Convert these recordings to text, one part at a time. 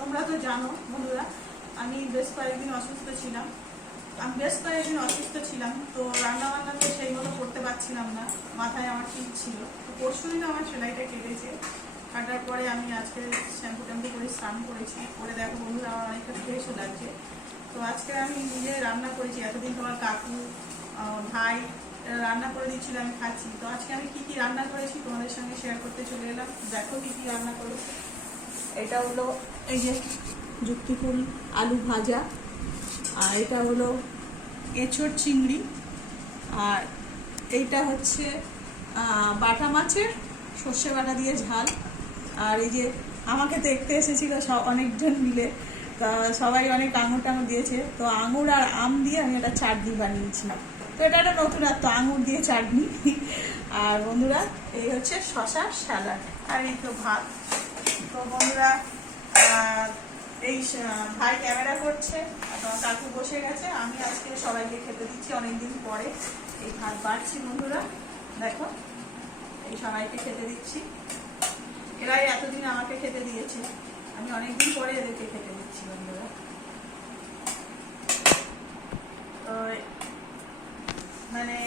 তোমরা তো জানো বন্ধুরা, আমি বেশ কয়েকদিন অসুস্থ ছিলাম। তো রান্না বান্না তো সেই মতো করতে পারছিলাম না, মাথায় আমার ঠিক ছিল। তো পরশুদিন আমার সেলাইটা কেটেছে, কাটার পরে আমি আজকে শ্যাম্পু ট্যাম্পু করে স্নান করেছি, করে দেখো বন্ধুরা আমার অনেকটা ফ্রেশও লাগছে। তো আজকে আমি নিজে রান্না করেছি, এতদিন তোমার কাকু ভাই রান্না করে দিচ্ছিল, আমি খাচ্ছি। তো আজকে আমি কি কি রান্না করেছি তোমাদের সঙ্গে শেয়ার করতে চলে এলাম। দেখো কি কি রান্না করেছি। এটা হলো এই যে যুক্তিফুল আলু ভাজা, আর এটা হলো এঁচোড় চিংড়ি, আর এইটা হচ্ছে বাটা মাছের সর্ষে বাটা দিয়ে ঝাল। আর এই যে আমাকে দেখতে এসেছিলো সব অনেকজন মিলে, তা সবাই অনেক আঙুর টাঙুর দিয়েছে। তো আঙুর আর আম দিয়ে আমি একটা চাটনি বানিয়েছিলাম। তো এটা একটা নতুনত্ব, আঙুর দিয়ে চাটনি। আর বন্ধুরা এই হচ্ছে শশার স্যালাড, আর এই তো ভাত। তো বন্ধুরা এই ভাই ক্যামেরা করছে, কাকু বসে গেছে, আমি আজকে সবাইকে খেতে দিচ্ছি অনেকদিন পরে। এই ভাত বাড়ছি বন্ধুরা, দেখো এই সবাইকে খেতে দিচ্ছি। এরাই এতদিন আমাকে খেতে দিয়েছে, আমি অনেকদিন পরে এদেরকে খেতে দিচ্ছি বন্ধুরা। তো মানে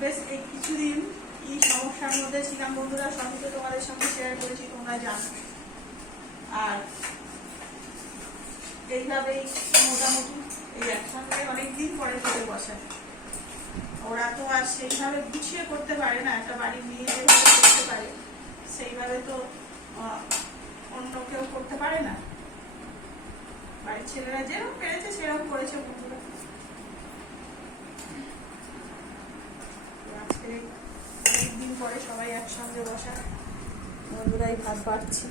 বেশ এই কিছুদিন কি সমস্যার মধ্যে ছিলাম বন্ধুরা, সবই তো তোমাদের সঙ্গে শেয়ার করেছি, তোমরা জানো। আর এইভাবেই মোটামুটি এই একসঙ্গে অনেকদিন পরে খেতে বসে। ওরা তো আর সেইভাবে গুছিয়ে করতে পারে না, একটা বাড়ির মেয়ে যেভাবে করতে পারে সেইভাবে তো অন্য কেউ করতে পারে না। বাড়ির ছেলেরা যেরকম পেরেছে সেরকম করেছে বন্ধুরা। আজকে অনেকদিন পরে সবাই একসঙ্গে বসা, বন্ধুরাই ভাত বাড়ছি।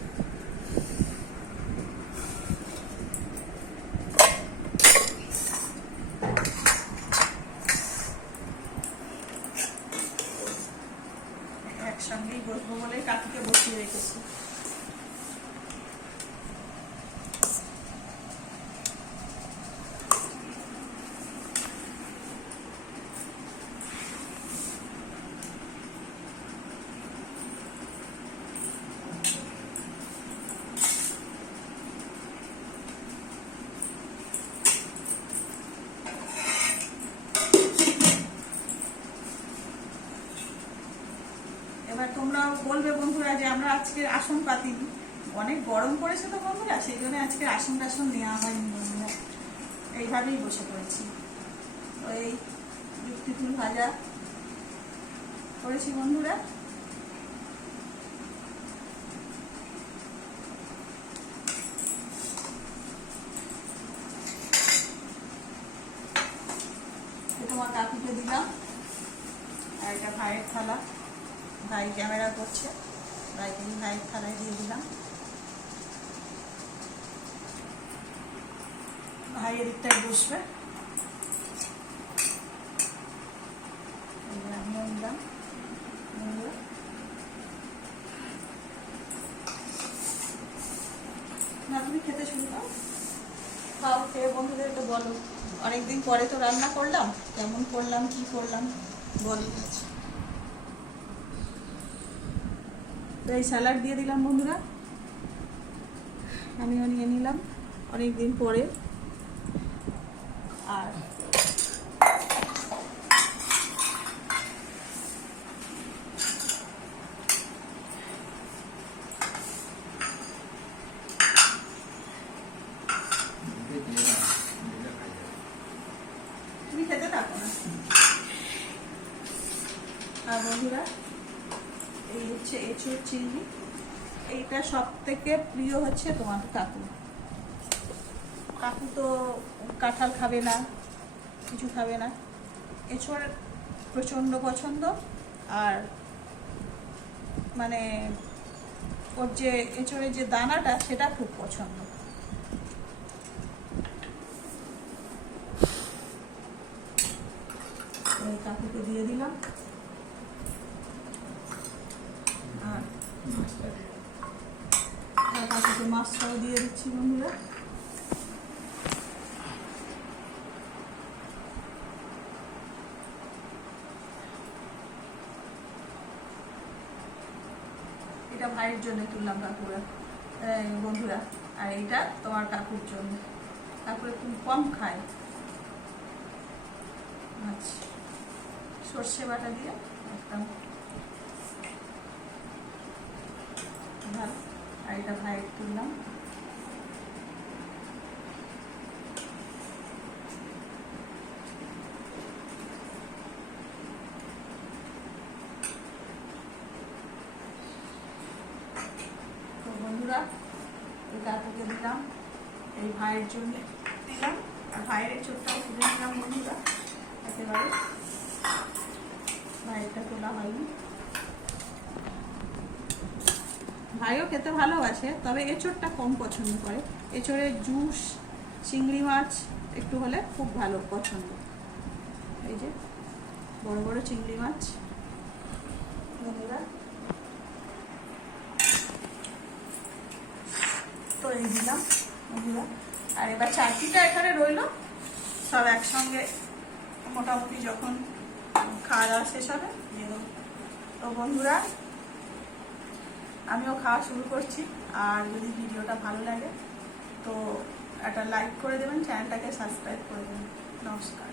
একসঙ্গেই বসবো বলে কাকুকে বসিয়ে রেখেছি। এবার তোমরাও বলবে বন্ধুরা যে আমরা আজকে আসন পাতিনি, অনেক গরম পড়েছে তো বন্ধুরা, সেই জন্য আজকে আসন টাসন নেওয়া হয়নি বন্ধুরা, এইভাবেই বসে পড়েছি। তো এই যুক্তিফুল ভাজা করেছি বন্ধুরা। তোমার কাকুকে দিলাম, আর এটা ভাইয়ের থালা, ভাই ক্যামেরা করছে, ভাইয়ের থালায় দিয়ে দিলাম। ভাই এদিকটায় বসবে, আমিও নিলাম। না তুমি খেতে শুরু করো, খাও, খেয়ে বন্ধুদেরকে বলো অনেকদিন পরে তো রান্না করলাম, কেমন করলাম কি করলাম বলো। তো এই স্যালাড দিয়ে দিলাম বন্ধুরা, আমিও নিয়ে নিলাম অনেকদিন পরে। আর তুমি খেতে থাকো না। আর বন্ধুরা এই হচ্ছে এঁচোড় চিংড়ি, এইটা সব থেকে প্রিয় হচ্ছে তোমার কাকু। কাকু তো কাঁঠাল খাবে না, কিছু খাবে না, এঁচোড় প্রচণ্ড পছন্দ। আর মানে ওর যে এঁচোড়ের যে দানাটা সেটা খুব পছন্দ। কাকুকে দিয়ে দিলাম, আর কাকুকে মাছটাও দিয়ে দিচ্ছি বন্ধুরা। এটা ভাইয়ের জন্য তুললাম কাকুরা, বন্ধুরা। আর এইটা তোমার কাকুর জন্য, কাকুর একটু কম খায়। আচ্ছা, সর্ষে বাটা দিয়ে একদম ভালো। আর এটা ভাইয়ের তুললাম। তো বন্ধুরা, এই কাকুকে দিলাম, এই ভাইয়ের জন্য দিলাম, আর ভাইয়ের এই ছোটটাও তুলে নিলাম বন্ধুরা। একেবারে ভাইয়েরটা তোলা হয়নি। ভাইও খেতে ভালোবাসে, তবে এঁচোড়টা কম পছন্দ করে। এঁচোড়ের জুস, চিংড়ি মাছ একটু হলে খুব ভালো পছন্দ। এই যে বড় বড় চিংড়ি মাছ বন্ধুরা। তো এই দিলাম বন্ধুরা। আর এবার চাটনিটা এখানে রইল, সব একসঙ্গে মোটামুটি যখন খাওয়া দাওয়া শেষ হবে দিয়ে দেবো। তো বন্ধুরা, আমিও খাওয়া শুরু করছি। আর যদি ভিডিওটা ভালো লাগে তো একটা লাইক করে দেবেন, চ্যানেলটাকে সাবস্ক্রাইব করে দেবেন। নমস্কার।